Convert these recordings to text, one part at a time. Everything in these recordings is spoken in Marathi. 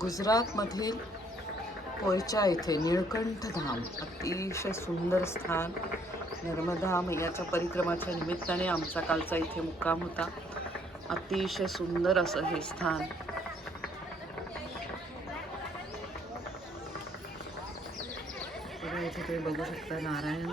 गुजरातमधील पोयचा येथे निळकंठ धाम अतिशय सुंदर स्थान. नर्मदा मैयाच्या परिक्रमाच्या निमित्ताने आमचा कालचा इथे मुक्काम होता. अतिशय सुंदर असं हे स्थान. इथे तुम्ही बघू शकता नारायण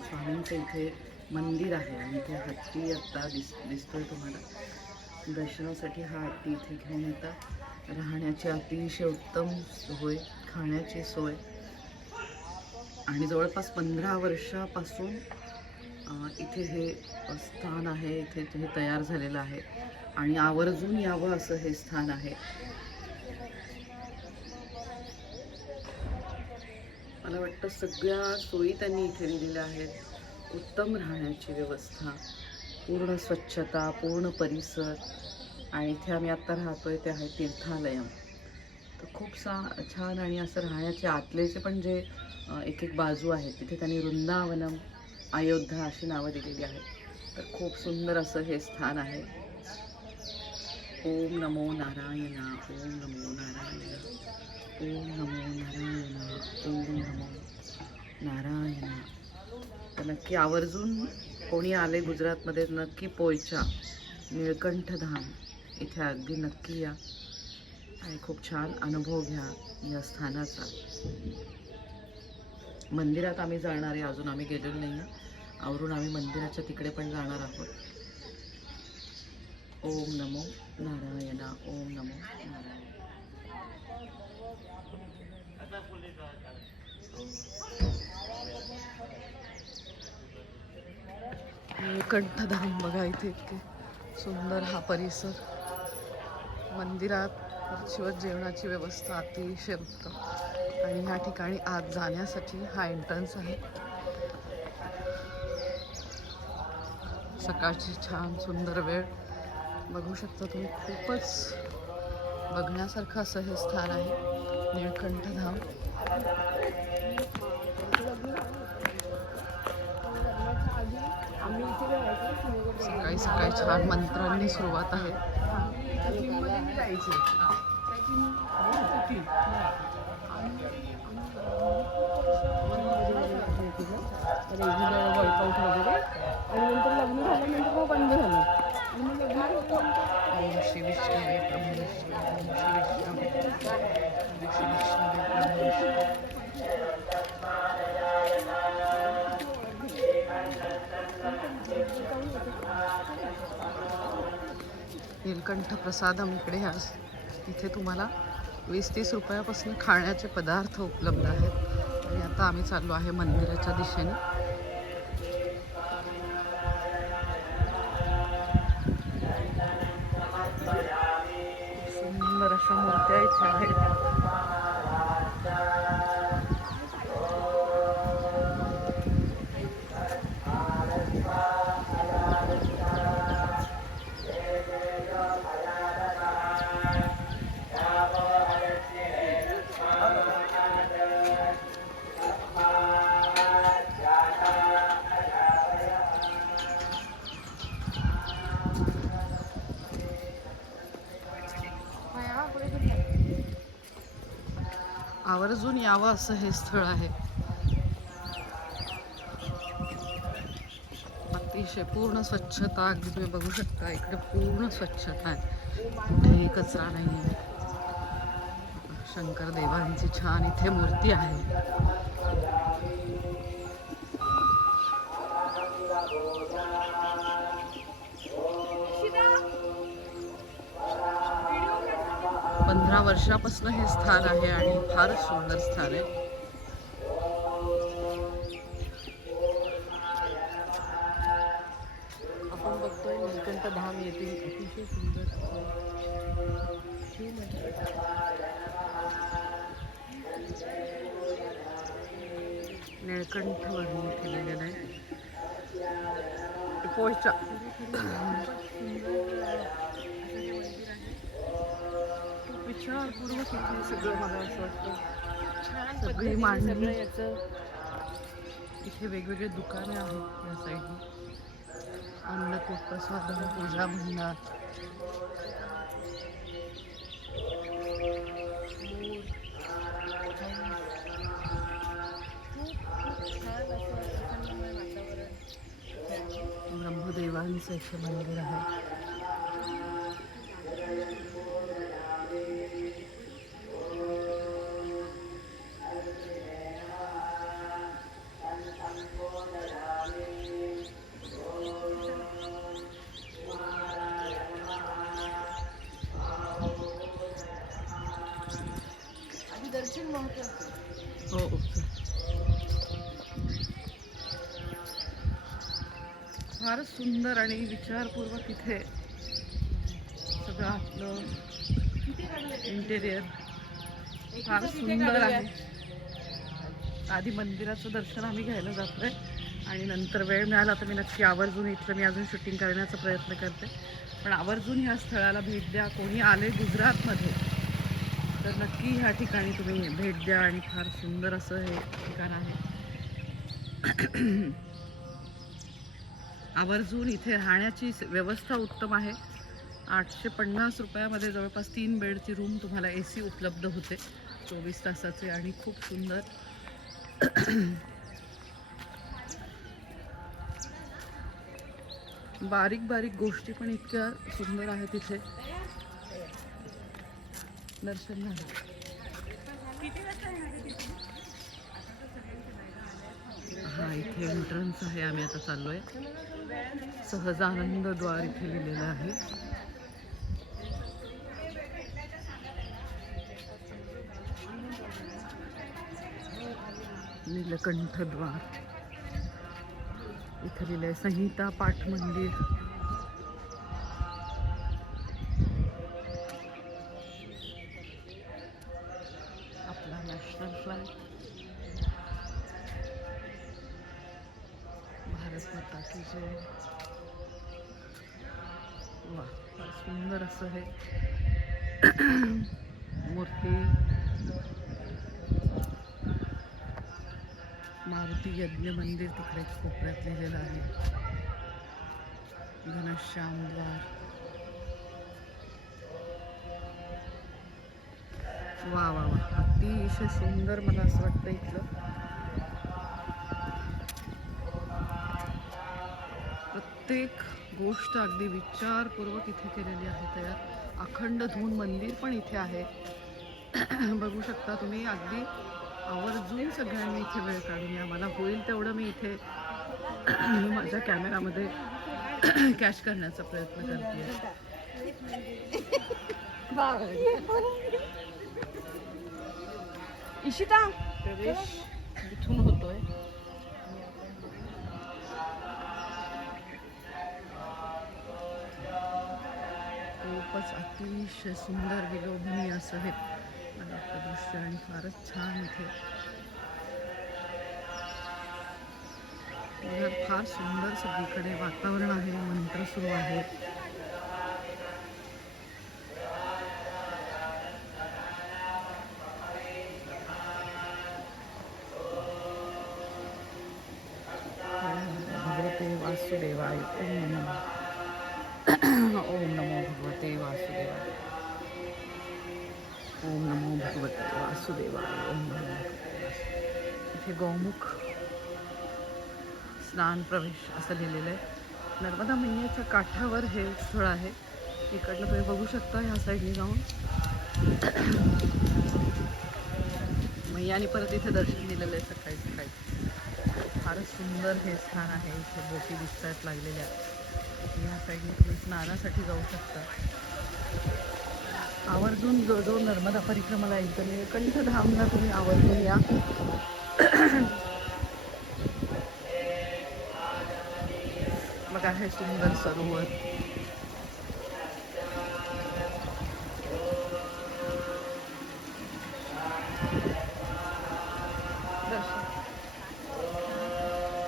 स्वामींचं इथे मंदिर आहे आणि इथे हत्ती आत्ता दिस दिसतोय तुम्हाला. दर्शनासाठी हा हत्ती इथे घेऊन येतात. राहण्याची अतिशय उत्तम सोय खाण्याची सोय. आणि जवळपास पंधरा वर्षापासून इथे हे स्थान आहे इथे हे तयार झालेलं आहे. आणि आवर्जून यावं असं हे स्थान आहे. मला वाटतं सगळ्या सोयी त्यांनी इथे दिलेल्या आहेत. उत्तम राहण्याची व्यवस्था पूर्ण स्वच्छता पूर्ण परिसर आणि इथे आम्ही आत्ता राहतो आहे ते आहे तीर्थालयम तर खूप सा छान आणि असं राहण्याचे आतलेचे पण जे एक एक बाजू आहेत तिथे त्यांनी वृंदावनम अयोध्या अशी नावं दिलेली आहेत. तर खूप सुंदर असं हे स्थान आहे. ओम नमो नारायणा ओम नमो नारायणा ओम नमो नारायणा ओम नमो नारायणा. तर नक्की आवर्जून कोणी आले गुजरातमध्ये नक्की पोयचा निळकंठधाम. इथे अगदी नक्की या. आणि खूप छान अनुभव घ्या या स्थानाचा. मंदिरात आम्ही जाणार आहे अजून आम्ही गेलेलो नाही आहे आवरून आम्ही मंदिराच्या तिकडे पण जाणार आहोत. ओम नमो नारायणा ओम नमो नारायण. कंठधाम बघा इथे इतके सुंदर हा परिसर. मंदिरात शिवत जेवणाची व्यवस्था अतिशय उत्तम. आणि ह्या ठिकाणी आत जाण्यासाठी हा एंट्रन्स आहे. सकाळची छान सुंदर वेळ. बघू शकता तुम्ही खूपच बघण्यासारखं असं हे स्थान आहे. निळकंठ धाम. सकाळी सकाळी छान मंत्रांनी सुरुवात आहे. वर्कआउट वगैरे आणि नंतर लग्न झाल्यानंतर मग बंद झालं आणि मग लग्न ओम श्री विष्णवे ब्रह्म विष्णवे ओम श्री विष्णवे ओम श्री विष्णवे नीलकंठ प्रसादम इकडे आज इथे तुम्हाला वीस तीस रुपयापासून खाण्याचे पदार्थ उपलब्ध आहेत. आणि आता आम्ही चाललो आहे मंदिराच्या दिशेने. सुंदर अशा मूर्त्या इथे आहेत. अजून यावं असं हे स्थळ आहे. अतिशय पूर्ण स्वच्छता अगदी तुम्ही बघू शकता. इकडे पूर्ण स्वच्छता आहे. कुठेही कचरा नाही आहे शंकर देवांची छान इथे मूर्ती आहे. पंधरा वर्षापासून हे स्थान आहे आणि फारच सुंदर स्थान आहे. आपण बघतोय निलकंठ धाम येथे अतिशय सुंदर मंदिर निळकंठ वर्णन केलेलं आहे. छान पूर्ण सुटली सगळं मला वाटतं. छान सगळी मांडणी याचं. इथे वेगवेगळे दुकाने आहेत या साईडने. अन्नकूट प्रसाद पूजा भंडार ब्रह्मदेवांचं इथे मंदिर आहे. विचारपूर्वक इथे सगळं आपलं इंटेरियर फार सुंदर आहे. आधी मंदिराचं दर्शन आम्ही घ्यायला जातोय. आणि नंतर वेळ मिळाला तर मी नक्की आवर्जून इथलं मी अजून शूटिंग करण्याचा प्रयत्न करते. पण आवर्जून ह्या स्थळाला भेट द्या. कोणी आले गुजरातमध्ये तर नक्की ह्या ठिकाणी तुम्ही भेट द्या. आणि फार सुंदर असं हे ठिकाण आहे. आवर्जून इथे राहण्याची व्यवस्था उत्तम आहे. आठशे पन्नास रुपयामध्ये जवळपास तीन बेडची रूम तुम्हाला ए सी उपलब्ध होते. चोवीस तासाचे आणि खूप सुंदर. बारीक बारीक गोष्टी पण इतक्या सुंदर आहेत इथे. दर्शन झालं. हा इथे एंट्रन्स आहे. आम्ही आता चाललोय. सहजानंद द्वार इथे लिहिलेलं आहे. नीलकंठ द्वार. इथे लिहिलंय संहिता पाठ मंदिर भारत माता की जय वा फार सुंदर असं हे. मूर्ती. मारुती यज्ञ मंदिर तिकडे कोपऱ्यात लिहिलेलं आहे. घनश्याम द्वार वा वा वा. अतिशय सुंदर मला असं वाटतं इथलं. प्रत्येक गोष्ट अगदी विचारपूर्वक इथे केलेली आहे. तयार अखंड धून मंदिर पण इथे आहे. बघू शकता तुम्ही अगदी आवर्जून सगळ्यांनी इथे वेळ काढून या. मला होईल तेवढं मी इथे माझ्या कॅमेरामध्ये कॅच करण्याचा प्रयत्न करते. इशिता. खूपच अतिशय सुंदर विलोभनीय असं हे दृश्य आणि फारच छान इथे. फार सुंदर सगळीकडे वातावरण आहे मंत्र सुरू आहे भगवते वासुदेवाय ओम ओम नमो भगवते वासुदेवाय ओम नमो इथे गौमुख स्नान प्रवेश असं लिहिलेलं आहे. नर्मदा मैयाच्या काठावर हे स्थळ आहे. इकडनं तुम्ही बघू शकता ह्या साईडने जाऊन. मैयाने परत इथे दर्शन दिलेलं आहे सकाळी सकाळी. फारच सुंदर हे स्थान आहे. इथे बोटी दिसतात लागलेल्या. या साईडने तुम्ही स्नानासाठी जाऊ शकता. आवर्जून जो जो नर्मदा परिक्रमाला येईल तर निळकंठ धामला तुम्ही आवर्जून या. बघा हे सुंदर सरोवर.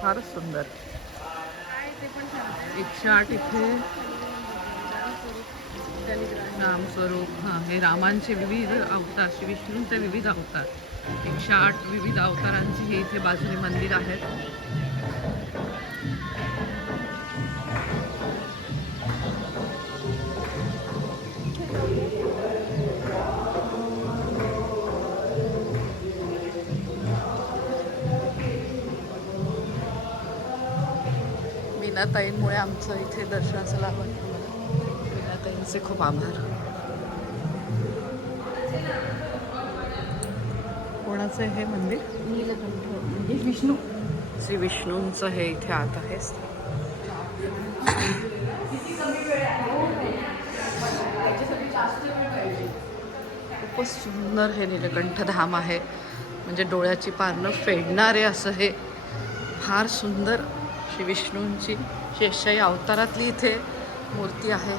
फारच सुंदर. एकशे आठ इथे. स्वरूप हां हे रामांचे विविध अवतार श्री विष्णूंचे विविध अवतार. एकशे आठ विविध अवतारांचे हे इथे बाजूने मंदिर आहेत मीनाताईंमुळे आमचं इथे दर्शनाचं लाभलं मीनाताईंचे खूप आभार. कोणाचं आहे हे मंदिर? नीलकंठ म्हणजे विष्णू. श्री विष्णूंचं हे इथे आत आहे. खूपच सुंदर हे नीलकंठ धाम आहे. म्हणजे डोळ्याची पारणं फेडणारे असं हे. फार सुंदर श्री विष्णूंची शेषशाही अवतारातली इथे मूर्ती आहे.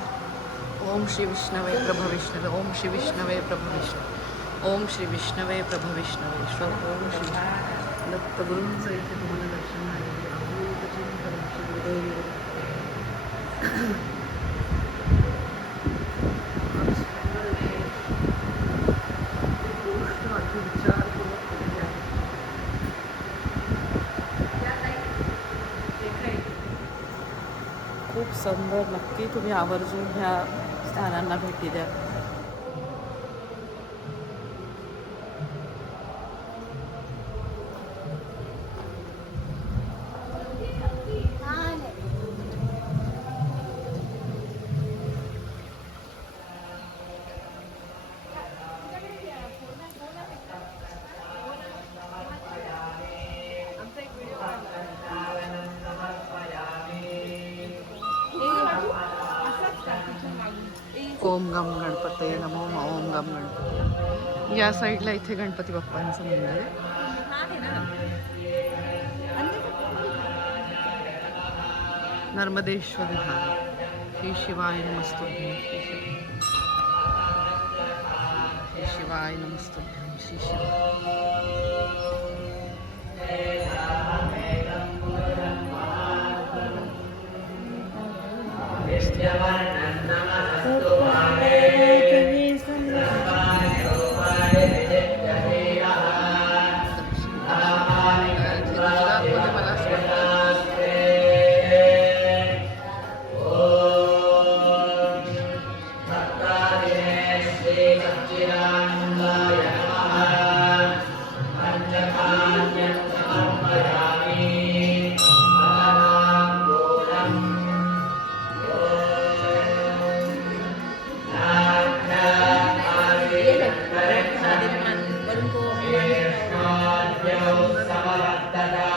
ओम श्री विष्णवे प्रभ विष्णवे ओम श्री विष्णवे प्रभ विष्णवे. ओम श्री विष्णवे प्रभ विष्णवे श्व ओम श्री दत्तगुरूंचं इथे तुम्हाला दर्शन आहे चिंतन गुरुदेव. खूप सुंदर नक्की तुम्ही आवर्जून ह्या स्थानांना भेटी द्या ते नमो ओम गम गणपती. या साईडला इथे गणपती बाप्पांचं मंदिर आहे. नर्मदेश्वर श्री शिवाय नमस्तुभ्यं श्री शिवाय नमस्तुभ्यं श्री शिवाय. श्री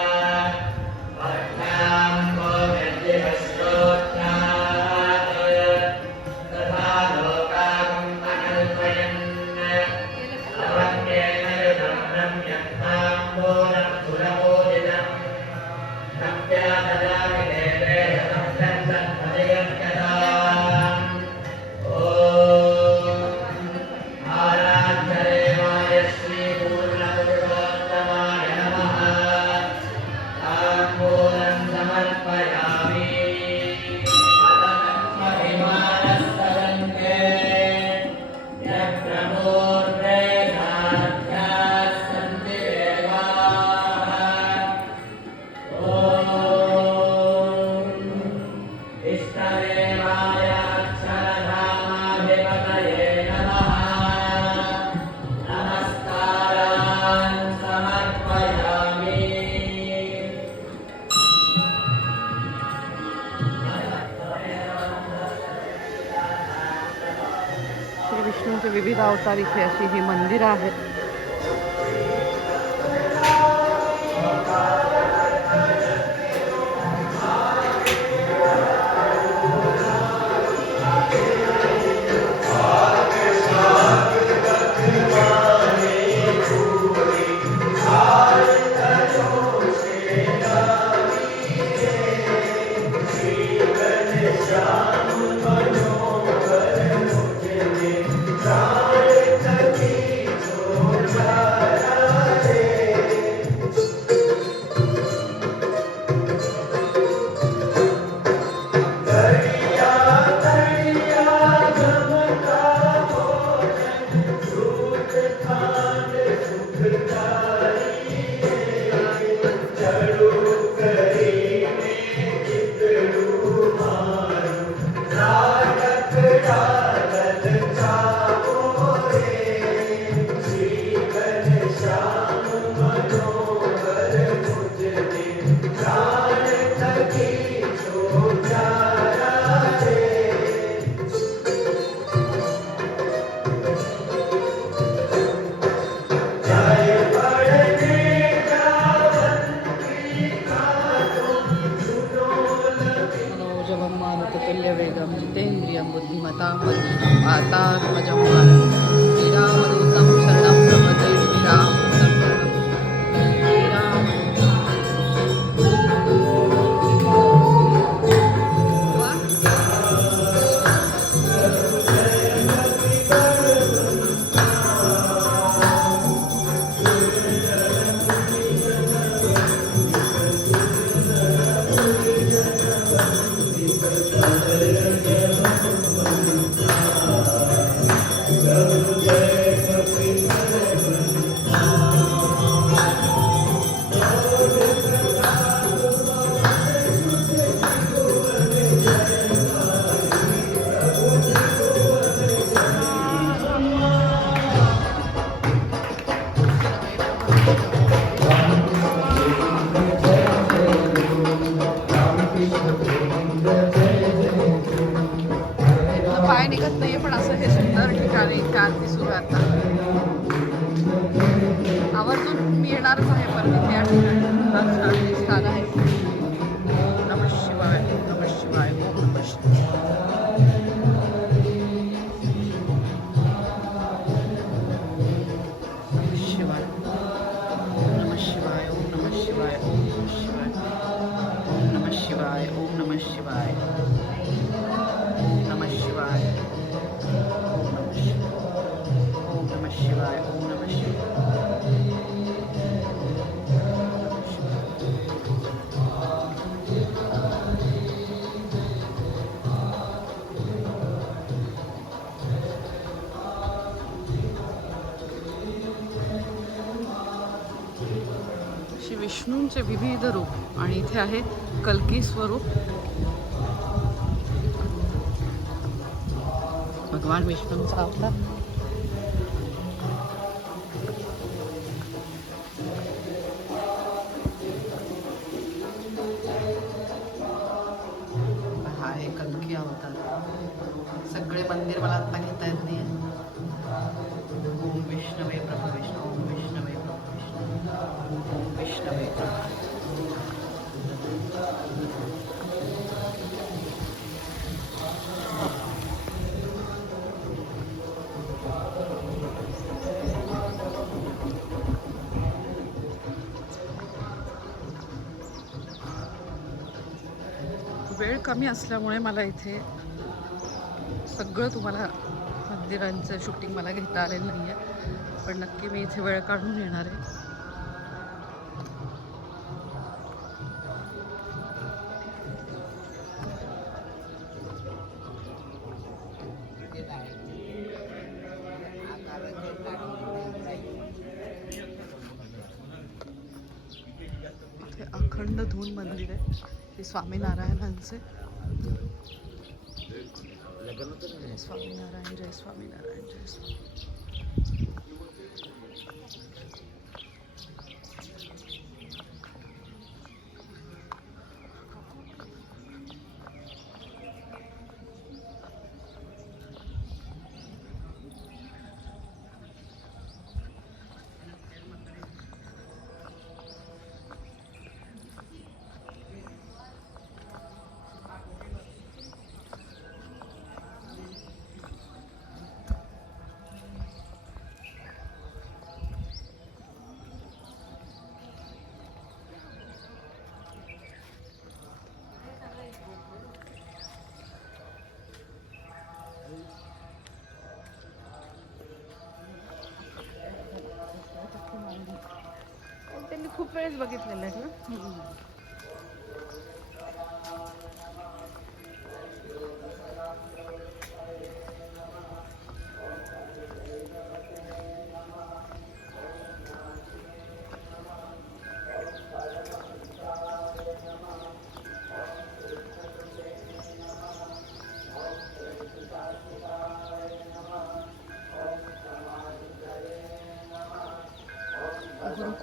इथे अशी ही मंदिरं आहेत. विष्णूंचे विविध रूप आणि इथे आहे कल्की स्वरूप. भगवान विष्णूंचा अवतार. वेळ कमी असल्यामुळे मला इथे सगळं तुम्हाला मंदिरांचं शूटिंग मला घेता आलेलं नाही आहे पण नक्की मी इथे वेळ काढून येणार आहे. અખંડ ધૂન મંદિરે એ સ્વામિનારાયણ હંસે. સ્વામિનારાયણ જય સ્વામિનારાયણ જય સ્વામિનારાયણ. खूप वेळेस बघितलेलं आहे ना?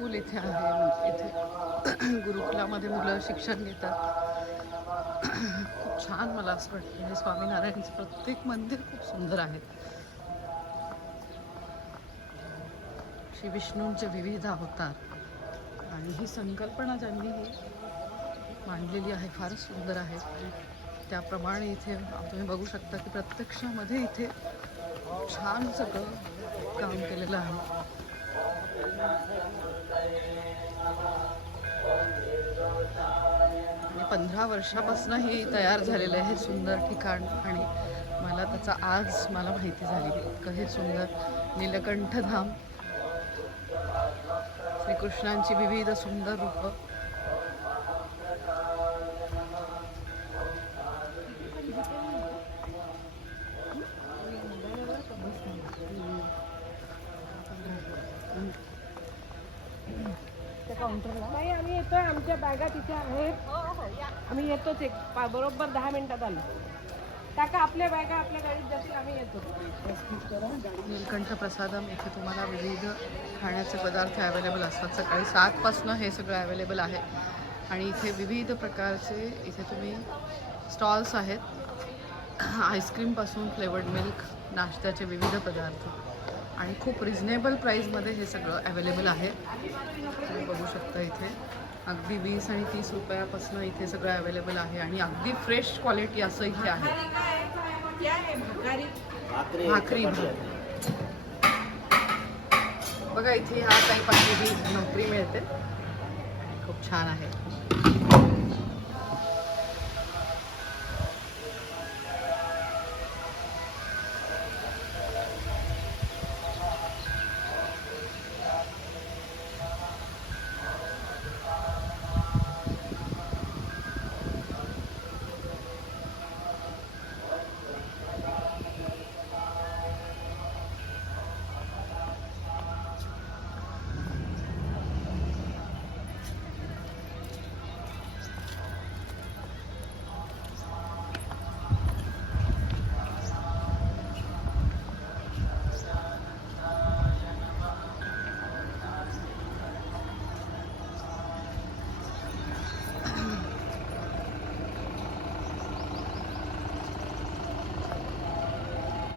गुरुकुल इथे आहे. इथे गुरुकुलामध्ये मुलं शिक्षण घेतात. खूप छान मला असं वाटतं म्हणजे स्वामीनारायणचं प्रत्येक मंदिर खूप सुंदर आहे. श्री विष्णूंचे विविध अवतार आणि ही संकल्पना ज्यांनी मांडलेली आहे फार सुंदर आहे. त्याप्रमाणे इथे तुम्ही बघू शकता की प्रत्यक्षामध्ये इथे छान सगळं काम केलेलं आहे. आणि पंधरा वर्षापासून हे तयार झालेलं आहे हे सुंदर ठिकाण आणि मला त्याचा आज मला माहिती झाली इतकं हे सुंदर नीलकंठधाम. श्रीकृष्णांची विविध सुंदर रूपं. बॅगा आहेत आम्ही येतोच एक पा- बरोबर दहा मिनिटात आलो. काका आपल्या बॅगा आपल्या गाडीत जातील आम्ही येतो. नीलकंठ प्रसादम इथे तुम्हाला विविध खाण्याचे पदार्थ अवेलेबल असतात. सकाळी सातपासनं हे सगळं अवेलेबल आहे. आणि इथे विविध प्रकारचे इथे तुम्ही स्टॉल्स आहेत. आईस्क्रीमपासून फ्लेवर्ड मिल्क नाश्त्याचे विविध पदार्थ. आणि खूप रिझनेबल प्राईजमध्ये हे सगळं अवेलेबल आहे. तुम्ही बघू शकता इथे. अगदी वीस आणि तीस रुपयापासून इथे सगळं अवेलेबल आहे आणि अगदी फ्रेश क्वालिटी असं इथे आहे. भाकरी बघा इथे ह्या काही पाकिटी भाकरी मिळते. खूप छान आहे.